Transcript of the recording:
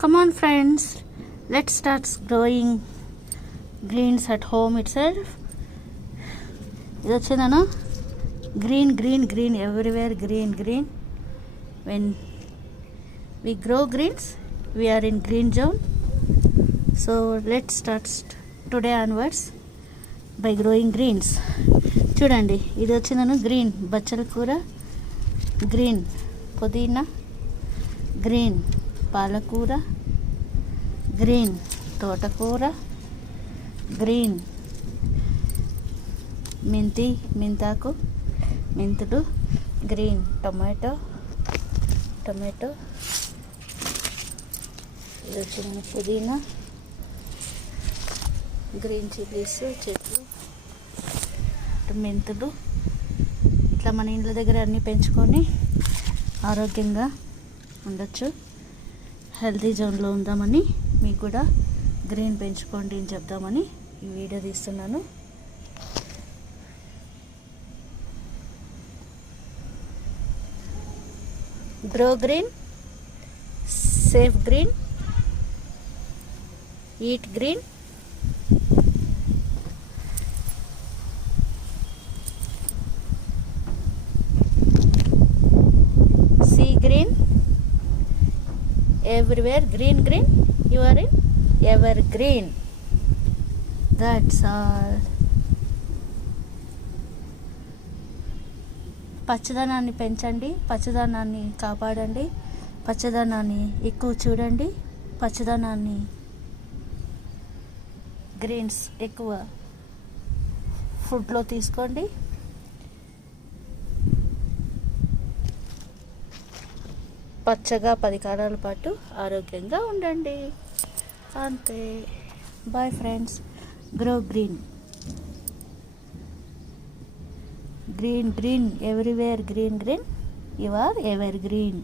Come on, friends, let's start growing greens at home itself. ఇది వచ్చిందను green, green, green, everywhere green, green. When we grow greens, we are in green zone. So let's start today onwards by growing greens. చూడండి, ఇది వచ్చిందను green బచ్చల కూర, green పుదీనా, green పాలకూర, green తోటకూర, green మెంతాకు, మెంతులు, green tomato, ఇది వచ్చిన పుదీనా, గ్రీన్ చిల్లీస్ చెట్లు, మెంతులు. ఇట్లా మన ఇండ్ల దగ్గర అన్నీ పెంచుకొని ఆరోగ్యంగా ఉండొచ్చు, హెల్తీ జోన్లో ఉందామని మీకు కూడా గ్రీన్ పెంచుకోండి అని చెప్దామని ఈ వీడియో తీస్తున్నాను. Grow green, safe green, eat green. See green, everywhere green, green. You are in evergreen. That's all. పచ్చదనాన్ని పెంచండి, పచ్చదనాన్ని కాపాడండి, పచ్చదనాన్ని ఎక్కువ చూడండి, పచ్చదనాన్ని గ్రీన్స్ ఎక్కువ ఫుడ్లో తీసుకోండి. పచ్చగా 10 కాలాల పాటు ఆరోగ్యంగా ఉండండి. అంతే. Bye friends. Grow green, green green, everywhere green green. You are ever green.